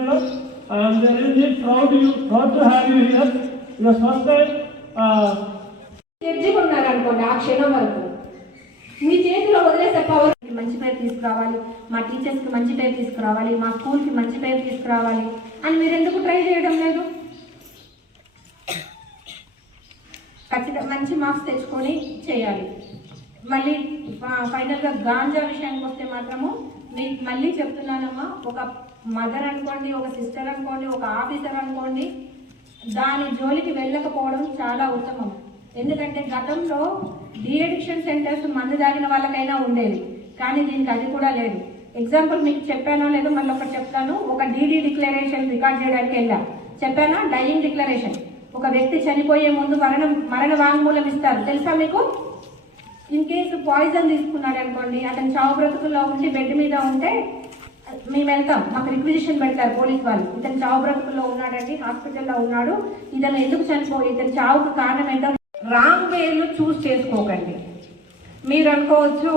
Madam. Um, we are really proud, you, proud to have you here. It first time. Uh, ఆ క్షణం వరకు మీ చేతిలో వదిలేసే power మంచి పేరు తీసుకురావాలి మా టీచర్స్కి మంచి పేరు తీసుకురావాలి మా స్కూల్కి మంచి పేరు తీసుకురావాలి అని మీరు ఎందుకు ట్రై చేయడం లేదు ఖచ్చితంగా మంచి మార్క్స్ తెచ్చుకొని చేయాలి మళ్ళీ ఫైనల్గా గాంజా విషయానికి వస్తే మాత్రము మీకు మళ్ళీ చెప్తున్నానమ్మా ఒక మదర్ అనుకోండి ఒక సిస్టర్ అనుకోండి ఒక ఆఫీసర్ అనుకోండి దాని జోలికి వెళ్ళకపోవడం చాలా ఉత్తమం ఎందుకంటే గతంలో డిఎడిక్షన్ సెంటర్స్ మందు తాగిన వాళ్ళకైనా ఉండేది కానీ దీనికి అది కూడా లేదు ఎగ్జాంపుల్ మీకు చెప్పానో లేదో మళ్ళీ ఒకటి చెప్తాను ఒక డీడీ డిక్లరేషన్ రికార్డ్ చేయడానికి వెళ్ళా చెప్పానా డైయింగ్ డిక్లరేషన్ ఒక వ్యక్తి చనిపోయే ముందు మరణం మరణ వాంగ్మూలం ఇస్తారు తెలుసా మీకు ఇన్ కేసు పాయిజన్ తీసుకున్నాడు అనుకోండి అతను చావు బ్రతుకుల్లో ఉండి బెడ్ మీద ఉంటే మేము వెళ్తాం మాకు రిక్విజిషన్ పెడతారు పోలీస్ వాళ్ళు ఇతను చావు బ్రతుకుల్లో ఉన్నాడండి హాస్పిటల్లో ఉన్నాడు ఇతను ఎందుకు చనిపో ఇతను చావుకు కారణం ఏంటో రాంగ్ వేలు చూస్ చేసుకోకండి మీరు అనుకోవచ్చు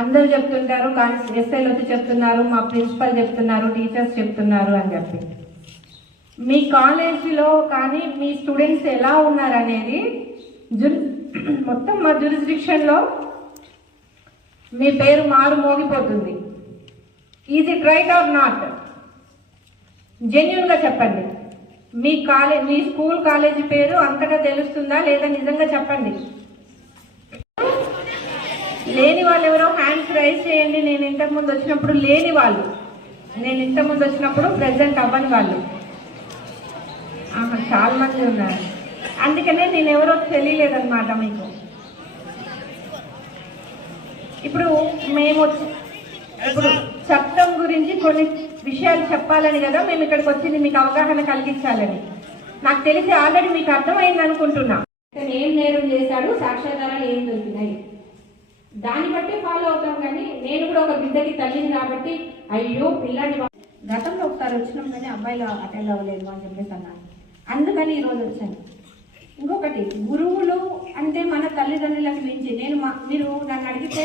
అందరూ చెప్తుంటారు కానీ ఎస్ఐలు వచ్చి చెప్తున్నారు మా ప్రిన్సిపల్ చెప్తున్నారు టీచర్స్ చెప్తున్నారు అని చెప్పి మీ కాలేజీలో కానీ మీ స్టూడెంట్స్ ఎలా ఉన్నారనేది మొత్తం మా జ్యూరిస్డిక్షన్లో మీ పేరు మారు మోగిపోతుంది is it right or not జెన్యున్గా చెప్పండి మీ కాలేజ్ మీ స్కూల్ కాలేజీ పేరు అంతగా తెలుస్తుందా లేదా నిజంగా చెప్పండి లేని వాళ్ళు ఎవరో హ్యాండ్స్ రైజ్ చేయండి నేను ఇంతకుముందు వచ్చినప్పుడు లేని వాళ్ళు నేను ఇంతకుముందు వచ్చినప్పుడు ప్రజెంట్ అవ్వని వాళ్ళు చాలా మంది ఉన్నారు అందుకనే నేను ఎవరో తెలియలేదన్నమాట మీకు ఇప్పుడు మేము ఇప్పుడు ప్రభుత్వం గురించి కొన్ని విషయాలు చెప్పాలని కదా మేము ఇక్కడికి వచ్చింది మీకు అవగాహన కలిగించాలని నాకు తెలిసి ఆల్రెడీ మీకు అర్థమైంది అనుకుంటున్నా ఏం నేరం చేశాడు సాక్ష్యాధారాలు ఏం దొరికినాయి దాన్ని బట్టి ఫాలో అవుతాం కానీ నేను కూడా ఒక బిడ్డకి తల్లిని కాబట్టి అయ్యో పిల్లాడి గతంలో ఒకసారి వచ్చినాం కానీ అబ్బాయిలు అటెండ్ అవ్వలేదు అని చెప్పేసి అన్నాను అందుకని ఈరోజు వచ్చాను తల్లిదండ్రులకు మించి నేను మీరు నన్ను అడిగితే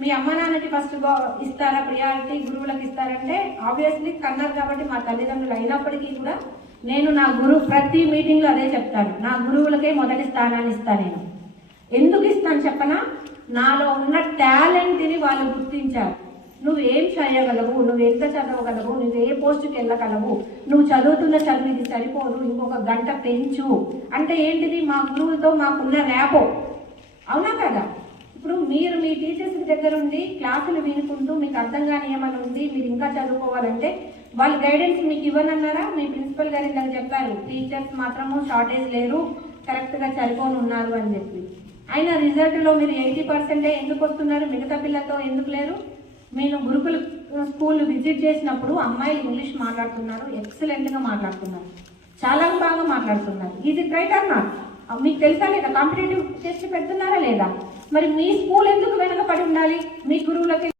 మీ అమ్మ నాన్నకి ఫస్ట్ ఇస్తారా ప్రియారిటీ గురువులకు ఇస్తారంటే ఆబ్వియస్లీ కన్నారు కాబట్టి మా తల్లిదండ్రులు అయినప్పటికీ కూడా నేను నా గురువు ప్రతి మీటింగ్లో అదే చెప్తాను నా గురువులకే మొదటి స్థానాన్ని ఇస్తాను నేను ఎందుకు ఇస్తాను చెప్పనా నాలో ఉన్న టాలెంట్ని వాళ్ళు గుర్తించారు నువ్వు ఏం చేయగలవు నువ్వు ఎంత చదవగలవు నువ్వు ఏ పోస్టుకి వెళ్ళగలవు నువ్వు చదువుతున్న చదువు ఇది సరిపోదు ఇంకొక గంట పెంచు అంటే ఏంటిది మా గురువులతో మాకున్న ర్యాపో అవునా కదా ఇప్పుడు మీరు మీ టీచర్స్ దగ్గర ఉండి క్లాసులు వినుకుంటూ మీకు అర్థం కాని ఏమైనా ఉంది మీరు ఇంకా చదువుకోవాలంటే వాళ్ళు గైడెన్స్ మీకు ఇవ్వనన్నారా మీ ప్రిన్సిపల్ గారు ఇందాక చెప్పారు టీచర్స్ మాత్రము షార్టేజ్ లేరు కరెక్ట్గా చదువుకొని ఉన్నారు అని చెప్పి అయిన రిజల్ట్లో మీరు ఎయిటీ పర్సెంటే ఎందుకు వస్తున్నారు మిగతా పిల్లతో ఎందుకు లేరు మీరు గురుకుల స్కూల్ విజిట్ చేసినప్పుడు అమ్మాయిలు ఇంగ్లీష్ మాట్లాడుతున్నారు ఎక్సలెంట్గా మాట్లాడుతున్నారు చాలా బాగా మాట్లాడుతున్నారు ఇది ట్రైట్ అన్నారు మీకు తెలుసా లేదా కాంపిటేటివ్ టెస్ట్ పెడుతున్నారా లేదా మరి మీ స్కూల్ ఎందుకు వెనకబడి ఉండాలి మీ గురువులకి